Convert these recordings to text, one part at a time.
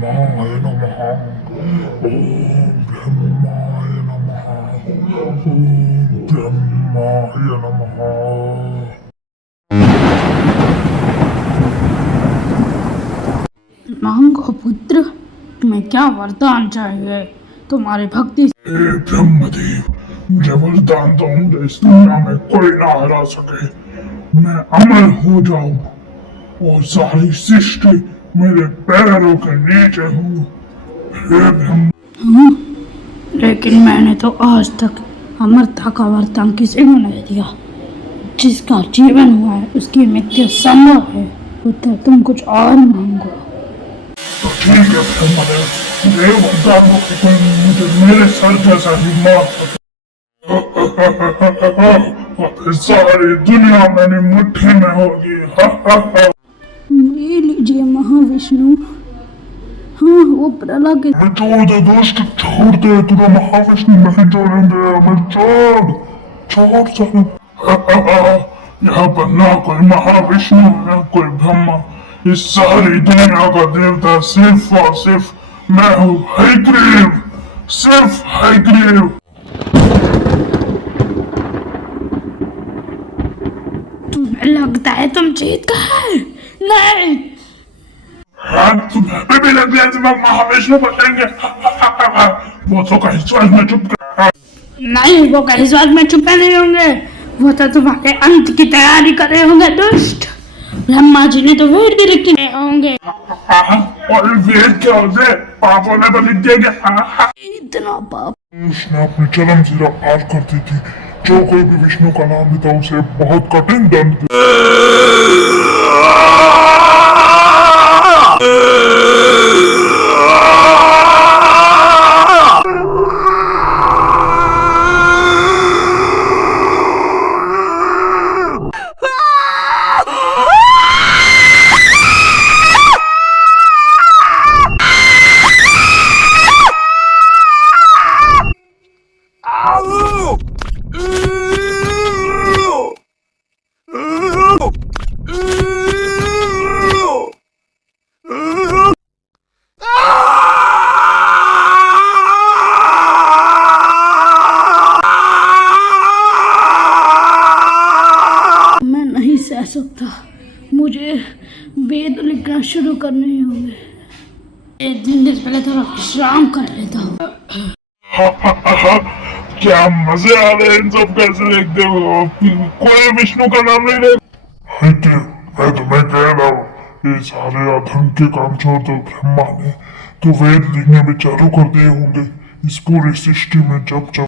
ब्रह्माय नमः। ओम ब्रह्माय नमः। ओम ब्रह्माय नमः। मांगो पुत्र, तुम्हें क्या वरदान चाहिए? तुम्हारी भक्ति हे ब्रह्मदेव, मुझे वरदान दो, मुझे इस दुनिया में कोई ना हरा सके। मैं अमर हो जाऊं और सारी सृष्टि मेरे पैरों के नीचे हो। हे ब्रह्म, लेकिन मैंने तो आज तक अमरता का वरदान किसी को नहीं दिया। जिसका जीवन हुआ है उसकी मृत्यु संभव है। पुत्र, तुम कुछ और मांगो। तो ठीक है ब्रह्मदेव, मुझे वरदान दो कि कोई मुझे मेरे सर जैसा ही मार सके। सारी दुनिया मेरी मुट्ठी में होगी। ये लीजिए महाविष्णु। हाँ, वो प्रलय के मैं छोड़ दे दोस्त, छोड़ दे, तुझे महाविष्णु नहीं जोड़ेंगे। मैं छोड़ सारे। यहाँ पर ना कोई महाविष्णु ना कोई ब्रह्मा, इस सारी दुनिया का देवता सिर्फ और सिर्फ मैं हूँ, हयग्रीव, सिर्फ हयग्रीव। तुम्हें लगता है तुम जीत गए? नहीं, हाँ, तुम्हें भी लग गया मैं महाविष्णु बनेंगे। वो तो कहीं स्वर्ग में चुप कर। नहीं, वो कहीं स्वर्ग में छुपे नहीं होंगे। वो तो तुम्हारे अंत की तैयारी कर रहे होंगे दुष्ट। ब्रह्मा जी ने तो वेद भी लिखे होंगे। और वेद क्या होते हैं? पापों ने तो लिख दिया कि इतना पाप। उसने अपनी चरम सीमा पार कर दी थी। जो कोई भी विष्णु का नाम लेता उसे बहुत कठिन दंड मैं नहीं सह सकता। मुझे वेद लिखना शुरू करने होंगे। एक दिन पहले थोड़ा विश्राम कर लेता हूँ। क्या मजे आ रहे हैं इन सब कैसे देखते हो? कोई विष्णु का नाम नहीं ले। मैं तुम्हें कह रहा हूँ, ये सारे अधर्म के काम छोड़ दो। ब्रह्मा ने तो वेद लिखने में चालू कर दिए होंगे इस पूरी सृष्टि में। जब जब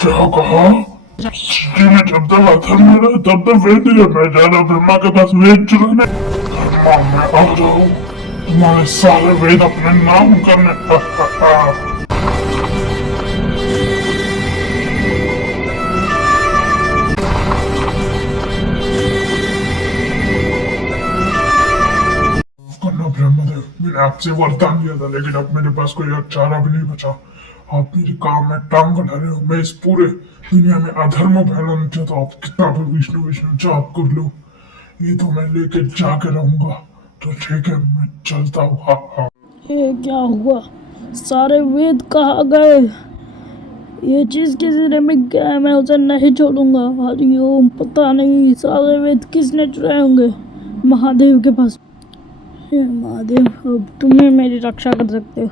क्या कहा? सृष्टि में जब तक अधर्म हो रहा तब तक वेद ही मैं जा रहा ब्रह्मा के पास वेद चुराने। ब्रह्मा मैं आ रहा हूँ तुम्हारे सारे वेद अपने नाम करने। ब्रह्मदेव, मैंने आपसे वरदान दिया था लेकिन अब मेरे पास कोई और चारा भी नहीं बचा। आप मेरे काम में टांग अड़ा रहे हो। मैं इस पूरे दुनिया में अधर्म फैलाना चाहता हूँ। आप कितना भी विष्णु विष्णु जाप कर लो, ये तो मैं लेके जाके रहूंगा। तो ठीक है, मैं चलता हूँ। हाँ। ये क्या हुआ? सारे वेद कहाँ गए? ये चीज किसी ने मिल गया है, मैं उसे नहीं छोड़ूंगा। हरिओम। पता नहीं सारे वेद किसने चुराए होंगे। महादेव के पास। हे महादेव, अब तुम्हें मेरी रक्षा कर सकते हो।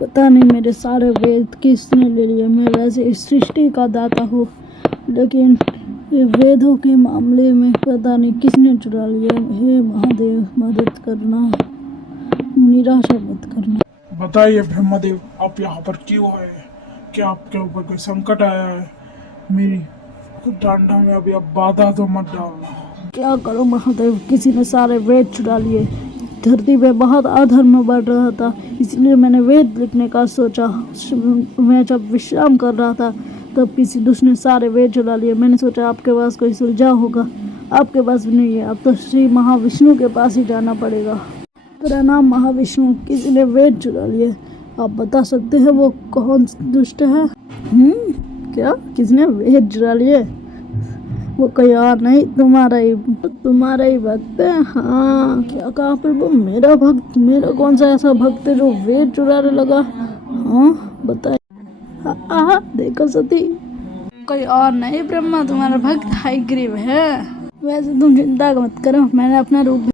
पता नहीं मेरे सारे वेद किसने ले लिए। मैं वैसे इस सृष्टि का दाता हूँ, लेकिन ये वेदों के मामले में पता नहीं किसने चुरा लिया। हे महादेव, मदद करना, निराशा मत करना। बताइए ब्रह्मदेव, आप यहाँ पर क्यों आए? क्या आपके ऊपर कोई संकट आया है? मेरी डांडा में अभी अब बाधा तो मत डालना। क्या करो महादेव, किसी ने सारे वेद चुरा लिए। धरती पे बहुत अधर्म बढ़ रहा था, इसलिए मैंने वेद लिखने का सोचा। मैं जब विश्राम कर रहा था तब किसी दुष्ट ने सारे वेद चुरा लिए। मैंने सोचा आपके पास कोई सुलझाव होगा, आपके पास भी नहीं है। अब तो श्री महाविष्णु के पास ही जाना पड़ेगा। मेरा नाम महाविष्णु, किसी ने वेद चुरा लिए। आप बता सकते हैं वो कौन दुष्ट है? क्या? किसने वेद चुरा लिए? वो कोई और नहीं, तुम्हारा ही भक्त है। हाँ, क्या कहा प्रभु? मेरा भक्त? मेरा कौन सा ऐसा भक्त है जो वेद चुराने लगा? हाँ बताए। देखो सती, कोई और नहीं ब्रह्मा, तुम्हारा भक्त हयग्रीव है। वैसे तुम चिंता मत करो, मैंने अपना रूप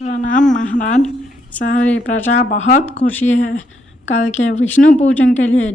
प्रणाम महाराज। सारी प्रजा बहुत खुशी है। कल के विष्णु पूजन के लिए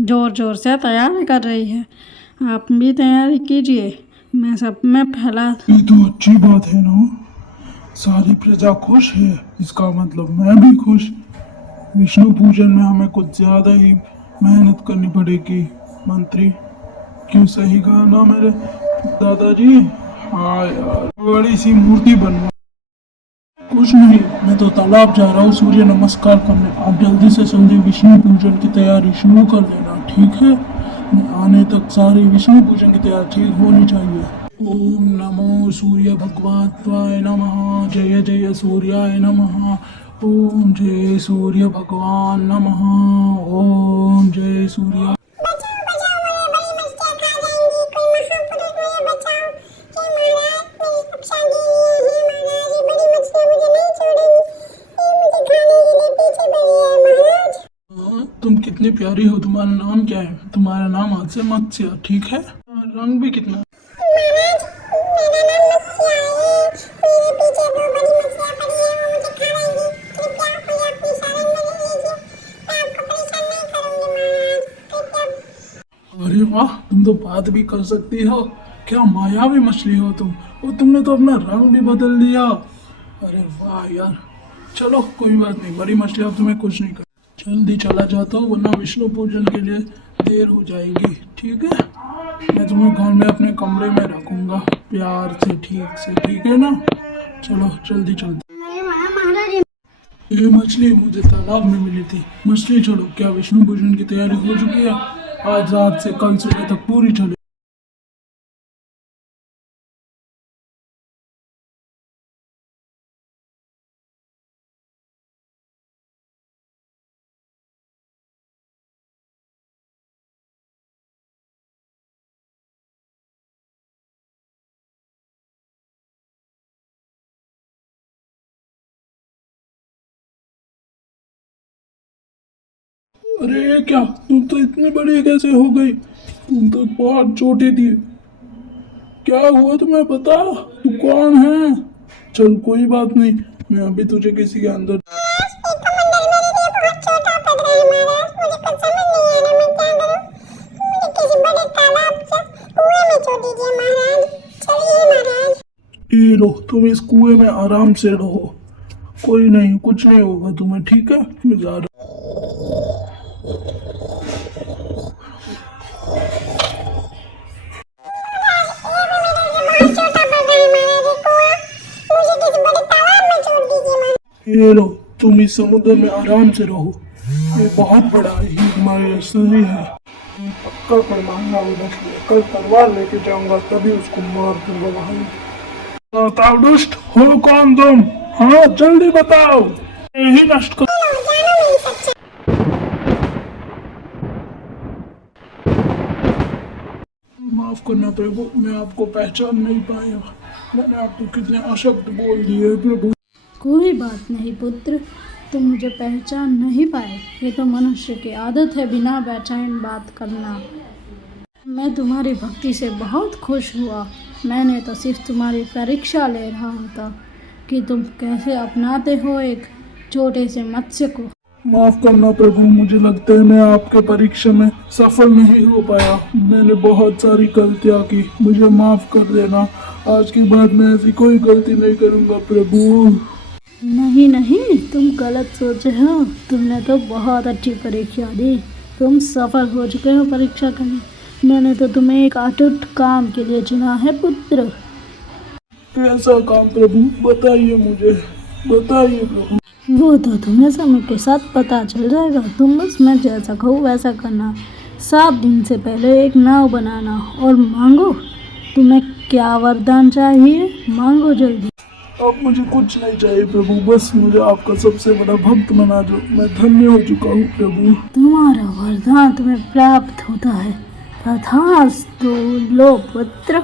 जोर जोर से तैयारी कर रही है। आप भी तैयारी कीजिए, मैं सब में फैला। ये तो अच्छी बात है ना, सारी प्रजा खुश है, इसका मतलब मैं भी खुश। विष्णु पूजन में हमें कुछ ज्यादा ही मेहनत करनी पड़ेगी मंत्री। क्यों, सही कहा ना मेरे दादाजी? हाँ यार, बड़ी सी मूर्ति बनवा। कुछ नहीं, मैं तो तालाब जा रहा हूँ सूर्य नमस्कार करने। आप जल्दी से जल्दी विष्णु पूजन की तैयारी शुरू कर देना, ठीक है? मैं आने तक सारी विष्णु पूजन की तैयारी ठीक होनी चाहिए। ओम नमो सूर्य भगवात्वाय नमः। जय जय सूर्याय नमः। ओम जय सूर्य भगवान नमः। ओम जय सूर्य। तुम कितनी प्यारी हो, तुम्हारा नाम क्या है? तुम्हारा नाम आज से मत्स्य, ठीक है? रंग भी कितना। अरे वाह, तुम तो बात भी कर सकती हो। क्या मायावी मछली हो तुम। और तुमने तो अपना रंग भी बदल दिया। अरे वाह यार। चलो कोई बात नहीं, बड़ी मछली अब तुम्हें कुछ नहीं कर। जल्दी चला जाता हूँ, वरना विष्णु पूजन के लिए देर हो जाएगी, ठीक है? मैं तुम्हें घर में अपने कमरे में रखूंगा प्यार से, ठीक है ना? चलो जल्दी चलते। ये मछली मुझे तालाब में मिली थी। मछली चलो, क्या विष्णु पूजन की तैयारी हो चुकी है? आज रात से कल सुबह तक पूरी चले। अरे ये क्या, तुम तो इतनी बड़ी कैसे हो गई? तुम तो बहुत छोटी थी। क्या हुआ तुम्हें पता? तू कौन है? चल कोई बात नहीं, मैं अभी तुझे किसी के अंदर। ये लो, तुम इस कुएं में आराम से रहो। कोई नहीं, कुछ नहीं होगा तुम्हें, ठीक है? मैं जा रहा हूँ। ये लो, तुम इस समुद्र में आराम से रहो। ये बहुत बड़ा है, ये हमारे असली है। पक्का कोई मांगा वो रख लिया। कल तलवार लेके जाऊंगा, तभी उसको मार दूंगा वहां। बताओ दुष्ट हो कौन तुम? हाँ जल्दी बताओ, यही नष्ट कर। माफ करना प्रभु, मैं आपको पहचान नहीं पाया। मैंने आपको कितने अशब्द बोल दिए प्रभु। कोई बात नहीं पुत्र, तुम मुझे पहचान नहीं पाए। ये तो मनुष्य की आदत है बिना पहचान बात करना। मैं तुम्हारी भक्ति से बहुत खुश हुआ। मैंने तो सिर्फ तुम्हारी परीक्षा ले रहा था कि तुम कैसे अपनाते हो एक छोटे से मत्स्य को। माफ करना प्रभु, मुझे लगता है मैं आपके परीक्षा में सफल नहीं हो पाया। मैंने बहुत सारी गलतियां की, मुझे माफ कर देना। आज के बाद मैं ऐसी कोई गलती नहीं करूंगा प्रभु। नहीं नहीं, तुम गलत सोचे हो। तुमने तो बहुत अच्छी परीक्षा दी, तुम सफल हो चुके हो परीक्षा करने। मैंने तो तुम्हें एक अटूट काम के लिए चुना है पुत्र। कैसा काम प्रभु, बताइए मुझे, बताइए प्रभु। वो तो तुम्हें समय के साथ पता चल जाएगा। तुम बस मैं जैसा कहूँ वैसा करना। 7 दिन से पहले एक नाव बनाना और मांगो तुम्हें क्या वरदान चाहिए, मांगो जल्दी। अब मुझे कुछ नहीं चाहिए प्रभु, बस मुझे आपका सबसे बड़ा भक्त बना दो, मैं धन्य हो चुका हूँ प्रभु। तुम्हारा वरदान तुम्हें प्राप्त होता है, तथास्तु। लो पुत्र।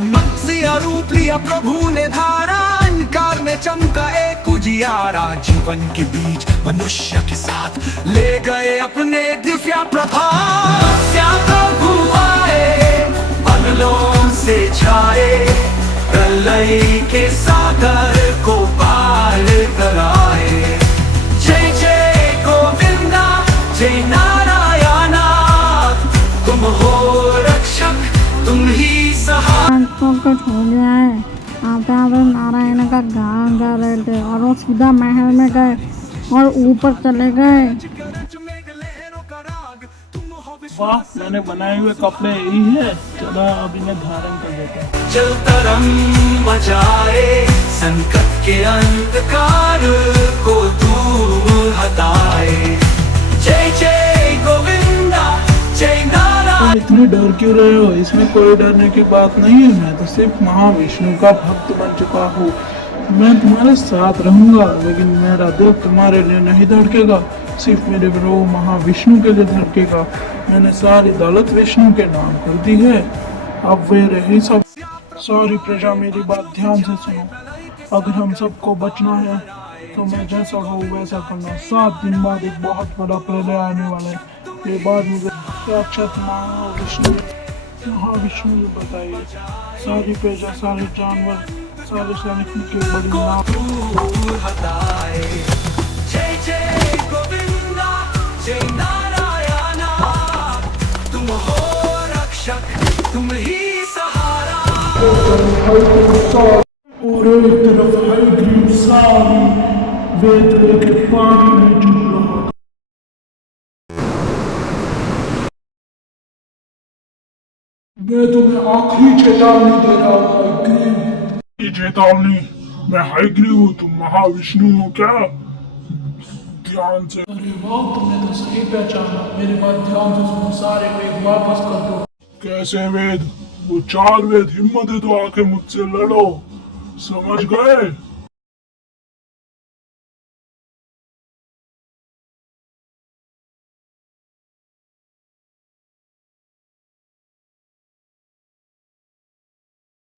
मत्स्य रूप लिया प्रभु ने धारण, कार में चमका एक उजियारा, जीवन के बीच मनुष्य के साथ ले गए अपने दिव्य प्रभाव। मत्स्य प्रभु आए, बादलों से छाए, प्रलय के सागर को पार कराए। जय जय गोविंदा, जय नारायणा, तुम हो रक्षक, तुम ही सहारा। तो कुछ हो गया है। आते आते नारायण का गान गा रहे थे और वो सीधा महल में गए और ऊपर चले गए। वाह, मैंने बनाए हुए कपड़े यही है, चलो अब इन्हें धारण कर देते हैं। जल तरंग मचाए, संकट के अंधकार को दूर हटाए। जय जय गोविंदा, जय नारायण। तुम इतने डर क्यों रहे हो? इसमें कोई डरने की बात नहीं है। मैं तो सिर्फ महाविष्णु का भक्त बन चुका हूँ। मैं तुम्हारे साथ रहूंगा, लेकिन मेरा दिल तुम्हारे लिए नहीं धड़केगा, सिर्फ मेरे प्रभु महाविष्णु के लिए धड़केगा। मैंने सारी दौलत विष्णु के नाम कर दी है, अब वे रही सब। सॉरी प्रजा, मेरी बात ध्यान से सुनो। अगर हम सबको बचना है तो मैं जैसा कहूँ वैसा करना। 7 दिन बाद एक बहुत बड़ा प्रलय आने वाला है। ये बात मुझे साक्षात महाविष्णु ने बताई। सारी प्रजा, सारे जानवर, सारे सैनिकों की बड़ी नाम। दूर हटाए। जय जय गोविंदा, जय नारायणा, तुम हो रक्षक, तुम ही सहारा। और एक तरफ हयग्रीव सारी वेद लेके पानी में चुप रहा। मैं तुम्हें आखिरी चेतावनी दे रहा हूँ हयग्रीव। ये चेतावनी, मैं हयग्रीव हूँ, तुम महाविष्णु हो क्या? ध्यान से। अरे वाह, तुमने तो सही पहचाना। मेरी बात ध्यान से सुनो, सारे वेद वापस कर दो। कैसे वेद? वो 4 वेद, हिम्मत है तो आके मुझसे लड़ो, समझ गए?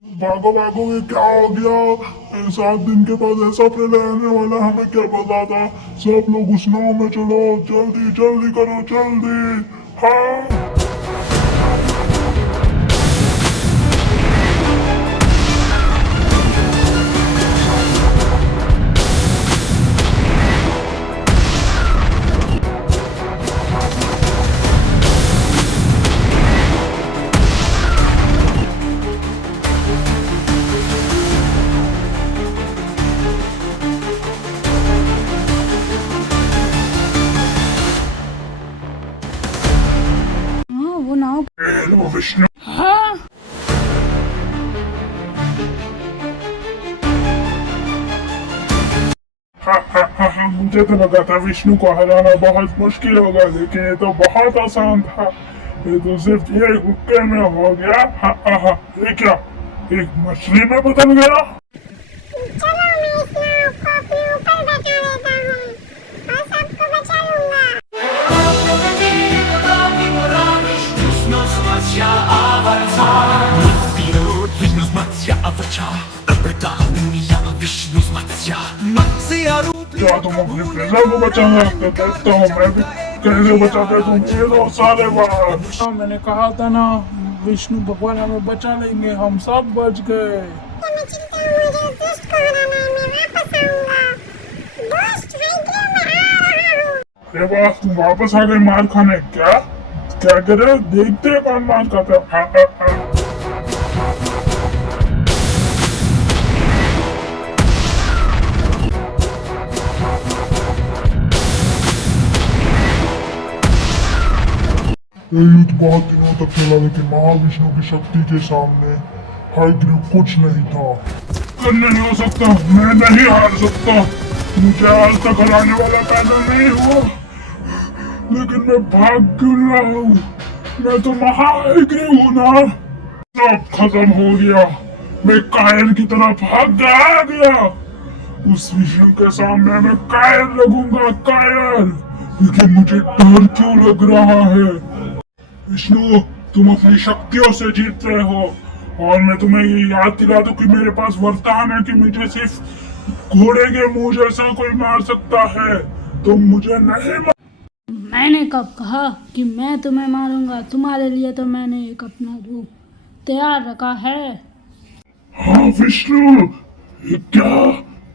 भागो भागो, ये क्या हो गया? 7 दिन के बाद ऐसा प्रलय आने वाला, हमें क्या पता था? सब लोग उस नाव में चलो, जल्दी जल्दी करो, जल्दी। हाँ, हाँ, वो नाव। हेलो विष्णु। हाँ, हाँ, मुझे तो लगा था विष्णु को हराना बहुत मुश्किल होगा, लेकिन ये तो बहुत आसान था। ये तो सिर्फ ये हुक्के में हो गया। हाँ, ये क्या? एक मछली में बदल गया? चलो मैं इस नाव को अपने ऊपर बैठा लेता हूँ और सबको बचा लूंगा। मत्स्य रूप क्या तुम अपनी प्रजा को बचाना? तो देखता हूँ मैं भी कैसे बचाते तुम। ये लो सारे बाहर। हाँ, मैंने कहा था ना, विष्णु भगवान हमें बचा लेंगे, हम सब बच गए। मैं चिंता हूँ, मुझे दुष्ट को हराना है, मैं वापस आऊंगा। दुष्ट हयग्रीव, मैं आ रहा हूँ। अरे वाह, तुम वापस आ गए मार खाने। क्या क्या करे? देखते हैं कौन मार खाता है। ये युद्ध बहुत दिनों तक चला लेकिन महाविष्णु की शक्ति के सामने हायग्रीव कुछ नहीं था। करने नहीं हो सकता, मैं नहीं हार सकता। मुझे आज तक हराने वाला पैदा नहीं हुआ, लेकिन मैं भाग क्यों रहा हूँ? मैं तो महाहायग्रीव हूँ ना। सब खत्म हो गया, मैं कायर की तरह भाग गया। उस विष्णु के सामने मैं कायर लगूंगा, कायर। लेकिन मुझे डर क्यों लग रहा है? विष्णु, तुम अपनी शक्तियों से जीत रहे हो और मैं तुम्हें ये याद दिला दूं कि मेरे पास वरदान है कि मुझे सिर्फ घोड़े के मुंह जैसा कोई मार सकता है, तुम मुझे नहीं मार। मैंने कब कहा कि मैं तुम्हें मारूंगा? तुम्हारे लिए तो मैंने एक अपना रूप तैयार रखा है। हाँ विष्णु, ये क्या?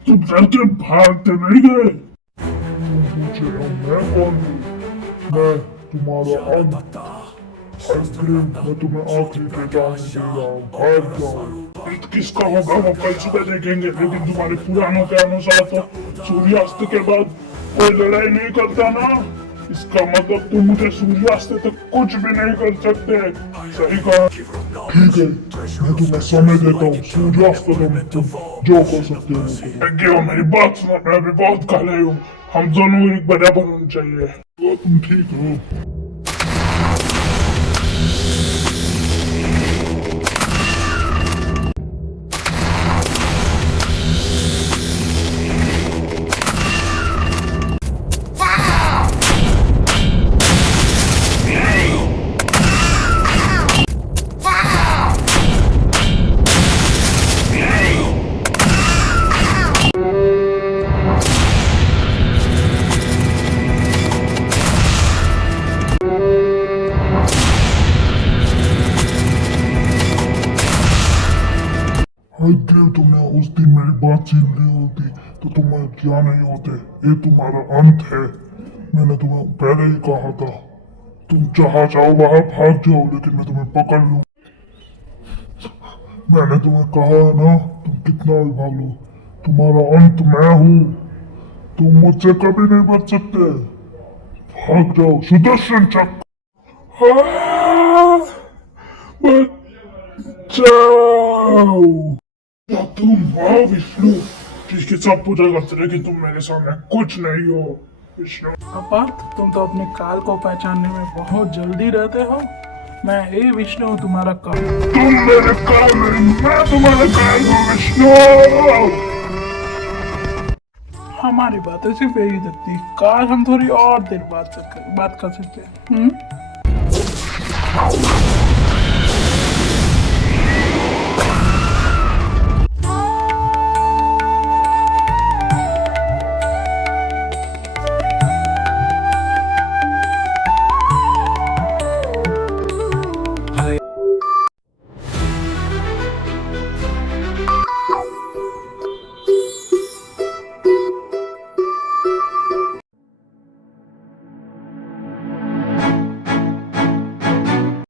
तुम डर के भागते नहीं गए? पूछे मैं कौन हूँ? मैं तुम्हारा अंत। हायग्रीव, मैं तुम्हें आखिरी चेतावनी दे रहा हूँ, भाग जाओ। अंत किसका होगा वो कल सुबह देखेंगे, लेकिन तुम्हारे पुराणों के अनुसार तो सूर्यास्त के बाद कोई लड़ाई नहीं करता ना। इसका मतलब तुम मुझे सूर्यास्त तक कुछ भी नहीं कर सकते। सही कहा। ठीक है, मैं तुम्हें समय देता हूँ। सूर्यास्त तक तुम जो कर सकते हो। क्यों मेरी बात सुनो, मैं अभी बहुत काले हूँ। हम दोनों एक बराबर होना चाहिए। तो तुम ठीक हो? हायग्रीव, तुमने उस दिन मेरी बात छीन ली होती तो तुम क्या नहीं होते। ये तुम्हारा अंत है। मैंने तुम्हें पहले ही कहा था, तुम जहाँ चाहो वहां भाग जाओ, लेकिन मैं तुम्हें पकड़ लूं। मैंने तुम्हें कहा है ना, तुम कितना भी भाग लो, तुम्हारा अंत मैं हूँ। तुम मुझसे कभी नहीं बच सकते। भाग जाओ। सुदर्शन चक्र। बचाओ। क्या तुम हो विष्णु, जिसकी सब पूजा करते, लेकिन तुम मेरे सामने कुछ नहीं हो। विष्णु, अपार्थ, तुम तो अपने काल को पहचानने में बहुत जल्दी रहते हो। मैं ए विष्णु हूँ, तुम्हारा काल। तुम मेरे काल में, मैं तुम्हारे काल हूँ विष्णु। हमारी बातें सिर्फ यही तक थी। काश हम थोड़ी और देर बात कर सकते हैं।